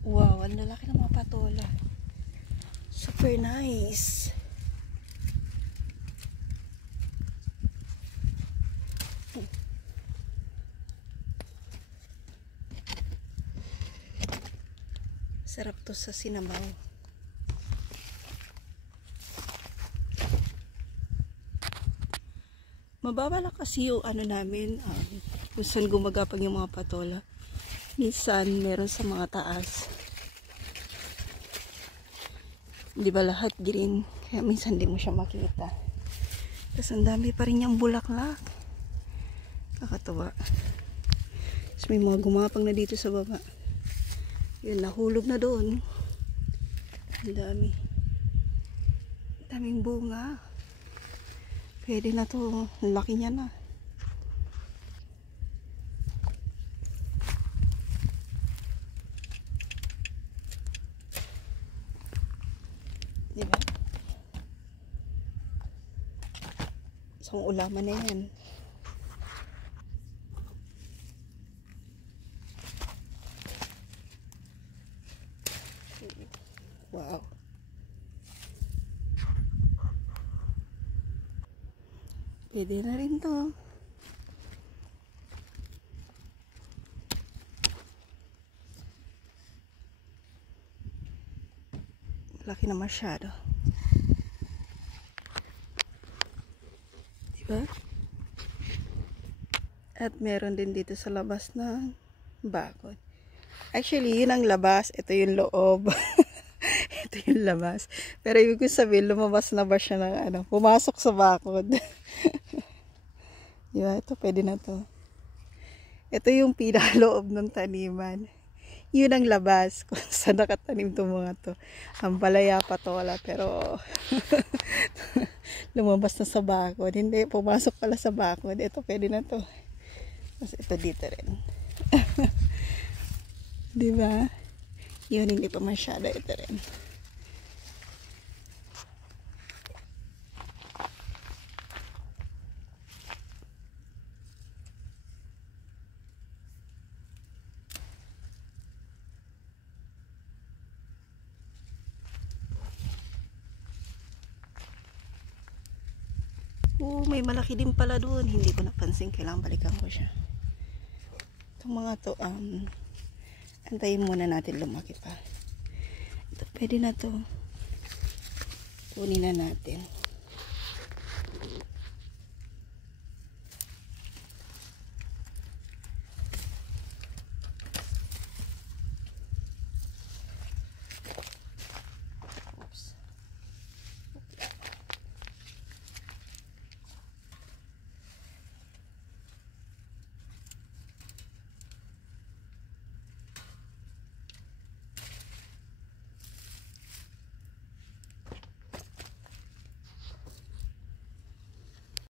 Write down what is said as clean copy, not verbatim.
Wow, ang lalaki ng mga patola. Super nice. Sarap to sa sinabaw. Mababa lang kasi yung ano namin, kung saan gumagapag yung mga patola. Minsan meron sa mga taas. Di ba lahat green, kaya minsan di mo siya makita. Tapos ang dami pa rin niyang bulaklak. Kakatuwa. Tapos may mga gumapang na dito sa baba. Yun, nahulog na doon. Ang dami. Ang daming bunga. Pwede na to. Ang laki niya na. Diba? Isang ulaman na yan. Wow. Pwede na rin to. Laki na masyado. Diba? At meron din dito sa labas ng bakod. Actually, yun ang labas. Ito yung loob. Ito yung labas. Pero ibig sabihin, lumabas na ba siya ng ano, pumasok sa bakod. Diba? Ito, pwede na to. Ito yung pinaloob ng taniman. Yun ang labas kung saan nakatanim itong mga to. Ang palaya patola, pero lumabas na sa bakod. Hindi, pumasok pala sa bakod. Ito, pwede na to. Tapos ito dito rin. Diba? Yun, hindi pa masyado. Ito rin. May malaki din pala doon. Hindi ko napansin. Kailangan balikan ko siya. Itong mga to, antayin muna natin lumaki pa. Ito, pwede na to. Kunin na natin.